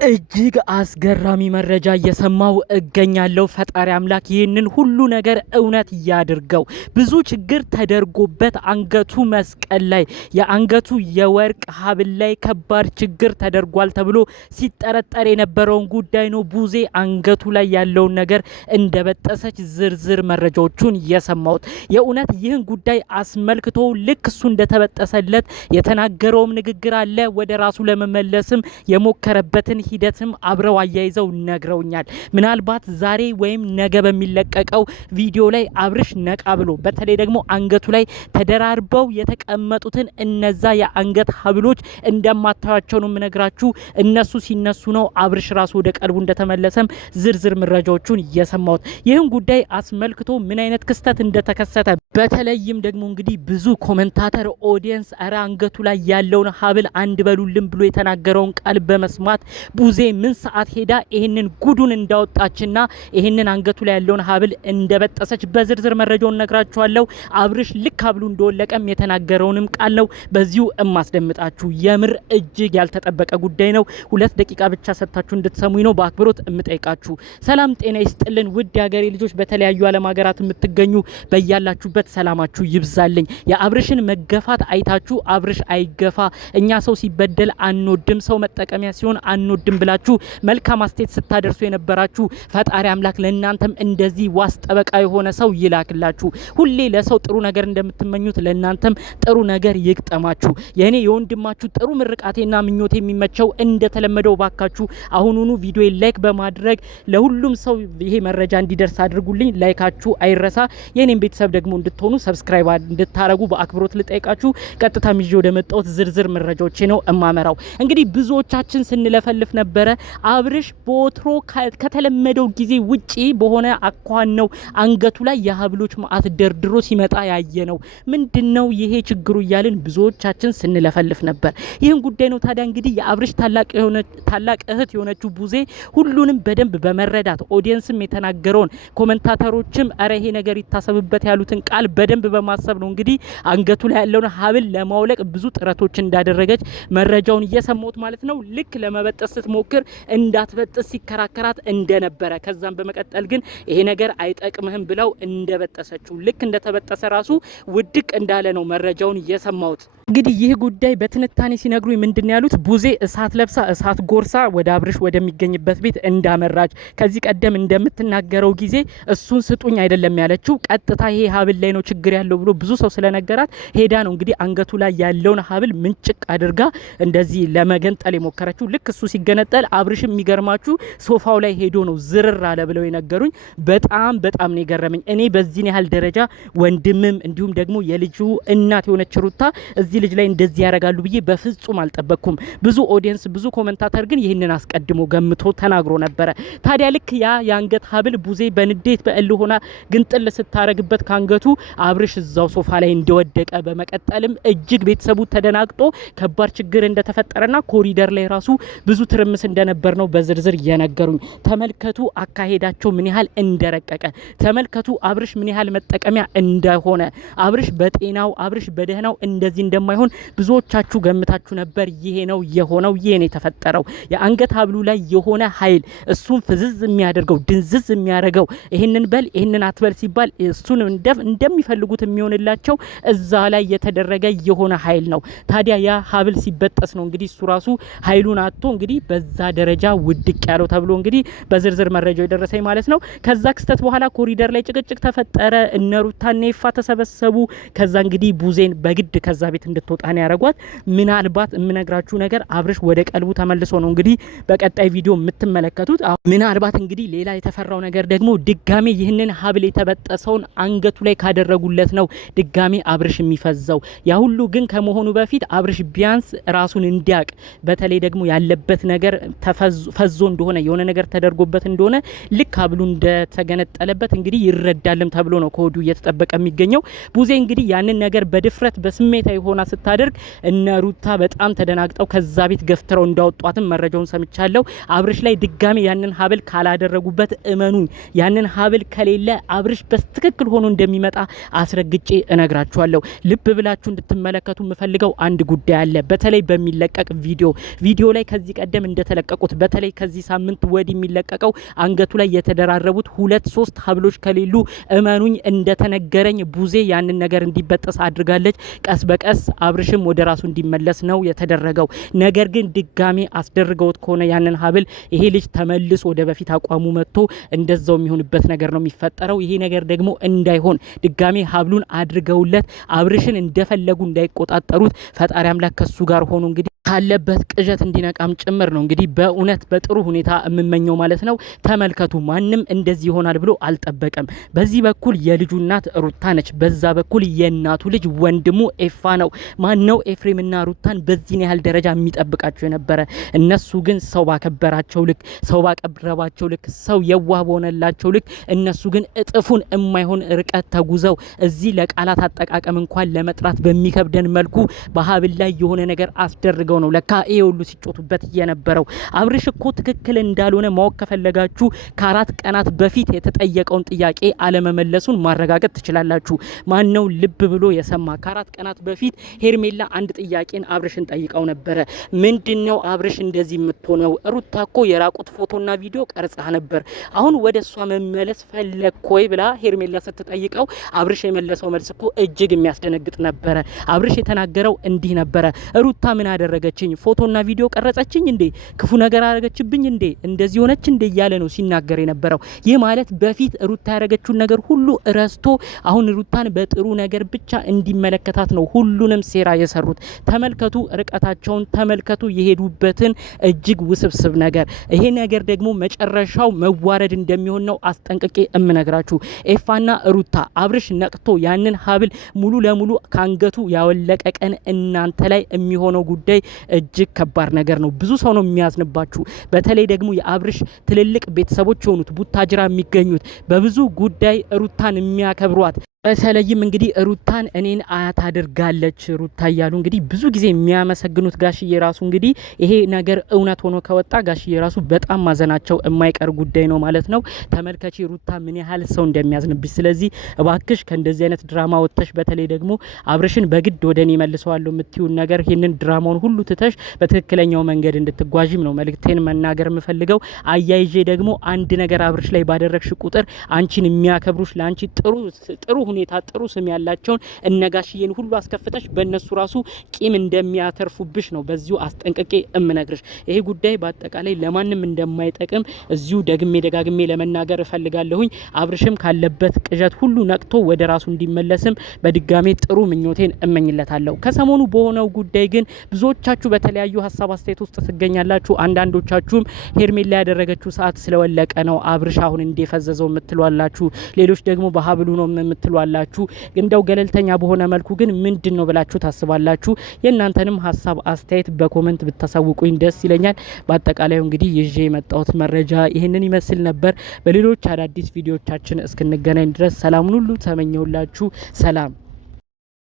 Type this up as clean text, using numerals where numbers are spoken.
እጅግ አስገራሚ መረጃ እየሰማው እገኛለሁ። ፈጣሪ አምላክ ይህንን ሁሉ ነገር እውነት ያድርገው። ብዙ ችግር ተደርጎበት አንገቱ መስቀል ላይ የአንገቱ የወርቅ ሀብል ላይ ከባድ ችግር ተደርጓል ተብሎ ሲጠረጠር የነበረውን ጉዳይ ነው። ቡዜ አንገቱ ላይ ያለውን ነገር እንደበጠሰች ዝርዝር መረጃዎቹን የሰማሁት የእውነት ይህን ጉዳይ አስመልክቶ ልክ እሱ እንደተበጠሰለት የተናገረውም ንግግር አለ። ወደ ራሱ ለመመለስም የሞከረበትን ሂደትም አብረው አያይዘው ነግረውኛል። ምናልባት ዛሬ ወይም ነገ በሚለቀቀው ቪዲዮ ላይ አብርሽ ነቃ ብሎ በተለይ ደግሞ አንገቱ ላይ ተደራርበው የተቀመጡትን እነዛ የአንገት ሀብሎች እንደማታያቸው ነው የምነግራችሁ። እነሱ ሲነሱ ነው አብርሽ ራሱ ወደ ቀልቡ እንደተመለሰም ዝርዝር መረጃዎቹን እየሰማሁት። ይህን ጉዳይ አስመልክቶ ምን አይነት ክስተት እንደተከሰተ በተለይም ደግሞ እንግዲህ ብዙ ኮሜንታተር ኦዲየንስ አረ አንገቱ ላይ ያለውን ሀብል አንድ በሉልን ብሎ የተናገረውን ቃል በመስማት ቡዜ ምን ሰዓት ሄዳ ይሄንን ጉዱን እንዳወጣችና ይሄንን አንገቱ ላይ ያለውን ሀብል እንደበጠሰች በዝርዝር መረጃውን ነግራችኋለሁ። አብርሽ ልክ ሀብሉ እንደወለቀም የተናገረውንም ቃል ነው በዚሁ እማስደምጣችሁ። የምር እጅግ ያልተጠበቀ ጉዳይ ነው። 2 ደቂቃ ብቻ ሰጥታችሁ እንድትሰሙኝ ነው በአክብሮት እምጠይቃችሁ። ሰላም ጤና ይስጥልን ውድ የሀገሬ ልጆች፣ በተለያዩ ዓለም ሀገራት የምትገኙ በያላችሁበት ሰላማችሁ ይብዛልኝ። የአብርሽን መገፋት አይታችሁ አብርሽ አይገፋ እኛ ሰው ሲበደል አንወድም፣ ሰው መጠቀሚያ ሲሆን አንወድም ብላችሁ መልካም አስተያየት ስታደርሱ የነበራችሁ ፈጣሪ አምላክ ለእናንተም እንደዚህ ዋስ ጠበቃ የሆነ ሰው ይላክላችሁ። ሁሌ ለሰው ጥሩ ነገር እንደምትመኙት ለእናንተም ጥሩ ነገር ይግጠማችሁ። የኔ የወንድማችሁ ጥሩ ምርቃቴና ምኞቴ የሚመቸው እንደተለመደው ባካችሁ አሁኑኑ ቪዲዮ ላይክ በማድረግ ለሁሉም ሰው ይሄ መረጃ እንዲደርስ አድርጉልኝ። ላይካችሁ አይረሳ። የኔም ቤተሰብ ደግሞ እንድትሆኑ ሰብስክራይብ እንድታረጉ በአክብሮት ልጠይቃችሁ። ቀጥታ ይዤ ወደ መጣሁት ዝርዝር መረጃዎቼ ነው እማመራው። እንግዲህ ብዙዎቻችን ስንለፈልፍ ነበረ አብርሽ በወትሮ ከተለመደው ጊዜ ውጪ በሆነ አኳን ነው አንገቱ ላይ የሀብሎች ማአት ደርድሮ ሲመጣ ያየ ነው። ምንድነው ይሄ ችግሩ እያልን ብዙዎቻችን ስንለፈልፍ ነበር። ይህን ጉዳይ ነው ታዲያ እንግዲህ የአብርሽ ታላቅ እህት የሆነችው ቡዜ ሁሉንም በደንብ በመረዳት ኦዲየንስም የተናገረውን ኮሜንታተሮችም አረ ይሄ ነገር ይታሰብበት ያሉትን ቃል በደንብ በማሰብ ነው እንግዲህ አንገቱ ላይ ያለውን ሀብል ለማውለቅ ብዙ ጥረቶች እንዳደረገች መረጃውን እየሰማሁት ማለት ነው። ልክ ለመበጠስ ስትሞክር እንዳትበጥስ ሲከራከራት እንደነበረ ከዛም በመቀጠል ግን ይሄ ነገር አይጠቅምህም ብለው እንደበጠሰችው ልክ እንደተበጠሰ ራሱ ውድቅ እንዳለ ነው መረጃውን እየሰማሁት። እንግዲህ ይህ ጉዳይ በትንታኔ ሲነግሩኝ ምንድነው ያሉት ቡዜ እሳት ለብሳ እሳት ጎርሳ ወደ አብርሽ ወደሚገኝበት ቤት እንዳመራች ከዚህ ቀደም እንደምትናገረው ጊዜ እሱን ስጡኝ አይደለም ያለችው፣ ቀጥታ ይሄ ሀብል ላይ ነው ችግር ያለው ብሎ ብዙ ሰው ስለነገራት ሄዳ ነው እንግዲህ አንገቱ ላይ ያለውን ሀብል ምንጭቅ አድርጋ እንደዚህ ለመገንጠል የሞከረችው። ልክ እሱ ሲገነጠል አብርሽ የሚገርማችሁ ሶፋው ላይ ሄዶ ነው ዝርር አለ ብለው የነገሩኝ። በጣም ነው የገረመኝ። እኔ በዚህን ያህል ደረጃ ወንድምም እንዲሁም ደግሞ የልጁ እናት የሆነች ሩታ እዚህ ልጅ ላይ እንደዚህ ያረጋሉ ብዬ በፍጹም አልጠበቅኩም። ብዙ ኦዲየንስ ብዙ ኮሜንታተር ግን ይህንን አስቀድሞ ገምቶ ተናግሮ ነበረ። ታዲያ ልክ ያ የአንገት ሀብል ቡዜ በንዴት በእልህ ሆና ግንጥል ስታረግበት ካንገቱ አብርሽ እዛው ሶፋ ላይ እንደወደቀ በመቀጠልም እጅግ ቤተሰቡ ተደናግጦ ከባድ ችግር እንደተፈጠረና ኮሪደር ላይ ራሱ ብዙ ትርምስ እንደነበር ነው በዝርዝር እየነገሩኝ። ተመልከቱ አካሄዳቸው ምን ያህል እንደረቀቀ፣ ተመልከቱ አብርሽ ምን ያህል መጠቀሚያ እንደሆነ። አብርሽ በጤናው አብርሽ በደህናው እንደዚህ እንደማይሆን ብዙዎቻችሁ ገምታችሁ ነበር። ይሄ ነው የሆነው። ይሄ ነው የተፈጠረው። የአንገት ሀብሉ ላይ የሆነ ኃይል እሱን ፍዝዝ የሚያደርገው ድንዝዝ የሚያደርገው ይሄንን በል ይሄንን አትበል ሲባል እሱን እንደሚፈልጉት የሚሆንላቸው እዛ ላይ የተደረገ የሆነ ኃይል ነው። ታዲያ ያ ሀብል ሲበጠስ ነው እንግዲህ እሱ ራሱ ኃይሉን አጥቶ እንግዲህ በዛ ደረጃ ውድቅ ያለው ተብሎ እንግዲህ በዝርዝር መረጃው የደረሰኝ ማለት ነው። ከዛ ክስተት በኋላ ኮሪደር ላይ ጭቅጭቅ ተፈጠረ። እነ ሩታና ይፋ ተሰበሰቡ። ከዛ እንግዲህ ቡዜን በግድ ከዛ ቤት እንድትወጣ ነው ያረጓት። ምናልባት የምነግራችሁ ነገር አብርሽ ወደ ቀልቡ ተመልሶ ነው እንግዲህ በቀጣይ ቪዲዮ የምትመለከቱት። ምናልባት እንግዲህ ሌላ የተፈራው ነገር ደግሞ ድጋሜ ይህንን ሀብል የተበጠሰውን አንገቱ ላይ ካደረጉለት ነው ድጋሜ አብርሽ የሚፈዘው። ያ ሁሉ ግን ከመሆኑ በፊት አብርሽ ቢያንስ ራሱን እንዲያቅ በተለይ ደግሞ ያለበት ነገር ፈዞ እንደሆነ የሆነ ነገር ተደርጎበት እንደሆነ ልክ ሀብሉ እንደተገነጠለበት እንግዲህ ይረዳልም ተብሎ ነው ከወዲሁ እየተጠበቀ የሚገኘው። ቡዜ እንግዲህ ያንን ነገር በድፍረት በስሜታዊ ሆና ፕራንኳን ስታደርግ እነ ሩታ በጣም ተደናግጠው ከዛ ቤት ገፍትረው እንዳወጧትም መረጃውን ሰምቻለሁ። አብርሽ ላይ ድጋሚ ያንን ሀብል ካላደረጉበት እመኑኝ ያንን ሀብል ከሌለ አብርሽ በትክክል ሆኖ እንደሚመጣ አስረግጬ እነግራችኋለሁ። ልብ ብላችሁ እንድትመለከቱ የምፈልገው አንድ ጉዳይ አለ። በተለይ በሚለቀቅ ቪዲዮ ላይ ከዚህ ቀደም እንደተለቀቁት በተለይ ከዚህ ሳምንት ወዲህ የሚለቀቀው አንገቱ ላይ የተደራረቡት 2-3 ሀብሎች ከሌሉ እመኑኝ እንደተነገረኝ ቡዜ ያንን ነገር እንዲበጠስ አድርጋለች። ቀስ በቀስ አብርሽም ወደ ራሱ እንዲመለስ ነው የተደረገው። ነገር ግን ድጋሚ አስደርገውት ከሆነ ያንን ሀብል ይሄ ልጅ ተመልሶ ወደ በፊት አቋሙ መጥቶ እንደዛው የሚሆንበት ነገር ነው የሚፈጠረው። ይሄ ነገር ደግሞ እንዳይሆን ድጋሚ ሀብሉን አድርገውለት አብርሽን እንደፈለጉ እንዳይቆጣጠሩት ፈጣሪ አምላክ ከሱ ጋር ሆኖ እንግዲህ ካለበት ቅዠት እንዲነቃም ጭምር ነው እንግዲህ በእውነት በጥሩ ሁኔታ የምመኘው ማለት ነው። ተመልከቱ፣ ማንም እንደዚህ ይሆናል ብሎ አልጠበቀም። በዚህ በኩል የልጁ እናት ሩታ ነች፣ በዛ በኩል የእናቱ ልጅ ወንድሙ ኤፋ ነው። ማን ነው ኤፍሬምና ሩታን በዚህን ያህል ደረጃ የሚጠብቃቸው የነበረ? እነሱ ግን ሰው ባከበራቸው ልክ፣ ሰው ባቀረባቸው ልክ፣ ሰው የዋህ በሆነላቸው ልክ እነሱ ግን እጥፉን የማይሆን ርቀት ተጉዘው እዚህ ለቃላት አጠቃቀም እንኳን ለመጥራት በሚከብደን መልኩ በሀብል ላይ የሆነ ነገር አስደርገው ነው ለካ ይሄ ሁሉ ሲጮቱበት የነበረው። አብርሽ እኮ ትክክል እንዳልሆነ ማወቅ ከፈለጋችሁ ከ4 ቀናት በፊት የተጠየቀውን ጥያቄ አለመመለሱን ማረጋገጥ ትችላላችሁ። ማን ነው ልብ ብሎ የሰማ? ከ4 ቀናት በፊት ሄርሜላ አንድ ጥያቄን አብርሽን ጠይቀው ነበረ። ምንድነው አብርሽ እንደዚህ የምትሆነው? ሩታ እኮ የራቁት ፎቶና ቪዲዮ ቀርጻ ነበር፣ አሁን ወደ እሷ መመለስ ፈለግኮይ ብላ ሄርሜላ ስትጠይቀው አብርሽ የመለሰው መልስ እኮ እጅግ የሚያስደነግጥ ነበረ። አብርሽ የተናገረው እንዲህ ነበረ። ሩታ ምን አደረገችኝ? ፎቶና ቪዲዮ ቀረጸችኝ እንዴ? ክፉ ነገር አደረገችብኝ እንዴ? እንደዚህ ሆነች እንዴ? እያለ ነው ሲናገር የነበረው። ይህ ማለት በፊት ሩታ ያደረገችውን ነገር ሁሉ ረስቶ አሁን ሩታን በጥሩ ነገር ብቻ እንዲመለከታት ነው ሁሉንም ሴራ የሰሩት። ተመልከቱ ርቀታቸውን፣ ተመልከቱ የሄዱበትን እጅግ ውስብስብ ነገር። ይሄ ነገር ደግሞ መጨረሻው መዋረድ እንደሚሆን ነው አስጠንቅቄ እምነግራችሁ። ኤፋና ሩታ አብርሽ ነቅቶ ያንን ሀብል ሙሉ ለሙሉ ካንገቱ ያወለቀ ቀን እናንተ ላይ የሚሆነው ጉዳይ እጅግ ከባድ ነገር ነው። ብዙ ሰው ነው የሚያዝንባችሁ። በተለይ ደግሞ የአብርሽ ትልልቅ ቤተሰቦች የሆኑት ቡታጅራ የሚገኙት በብዙ ጉዳይ ሩታን የሚያከብሯት በተለይም እንግዲህ ሩታን እኔን አያት አድርጋለች ሩታ እያሉ እንግዲህ ብዙ ጊዜ የሚያመሰግኑት ጋሽዬ ራሱ እንግዲህ ይሄ ነገር እውነት ሆኖ ከወጣ ጋሽዬ ራሱ በጣም ማዘናቸው የማይቀር ጉዳይ ነው ማለት ነው። ተመልከቺ ሩታ ምን ያህል ሰው እንደሚያዝንብሽ። ስለዚህ እባክሽ ከእንደዚህ አይነት ድራማ ወጥተሽ በተለይ ደግሞ አብርሽን በግድ ወደ እኔ መልሰዋለሁ የምትይውን ነገር ይህንን ድራማውን ሁሉ ትተሽ በትክክለኛው መንገድ እንድትጓዥም ነው መልእክቴን መናገር የምፈልገው። አያይዤ ደግሞ አንድ ነገር አብርሽ ላይ ባደረግሽ ቁጥር አንቺን የሚያከብሩሽ ለአንቺ ጥሩ ሁኔታ ጥሩ ስም ያላቸውን እነጋሽዬን ሁሉ አስከፍተሽ በእነሱ ራሱ ቂም እንደሚያተርፉብሽ ነው በዚሁ አስጠንቅቄ እምነግርሽ። ይሄ ጉዳይ በአጠቃላይ ለማንም እንደማይጠቅም እዚሁ ደጋግሜ ለመናገር እፈልጋለሁኝ። አብርሽም ካለበት ቅዠት ሁሉ ነቅቶ ወደ ራሱ እንዲመለስም በድጋሜ ጥሩ ምኞቴን እመኝለታለሁ። ከሰሞኑ በሆነው ጉዳይ ግን ብዙዎቻችሁ በተለያዩ ሀሳብ አስተያየት ውስጥ ትገኛላችሁ። አንዳንዶቻችሁም ሄርሜላ ያደረገችው ሰዓት ስለወለቀ ነው አብርሽ አሁን እንደፈዘዘው የምትሏላችሁ፣ ሌሎች ደግሞ በሀብሉ ነው የምትሏላችሁ። እንደው ገለልተኛ በሆነ መልኩ ግን ምንድነው ብላችሁ ታስባላችሁ? የእናንተንም ሀሳብ አስተያየት በኮሜንት ብታሳውቁኝ ደስ ይለኛል። በአጠቃላይ እንግዲህ ይዤ የመጣሁት መረጃ ይህንን ይመስል ነበር። በሌሎች አዳዲስ ቪዲዮዎቻችን እስክንገናኝ ድረስ ሰላሙን ሁሉ ተመኘውላችሁ። ሰላም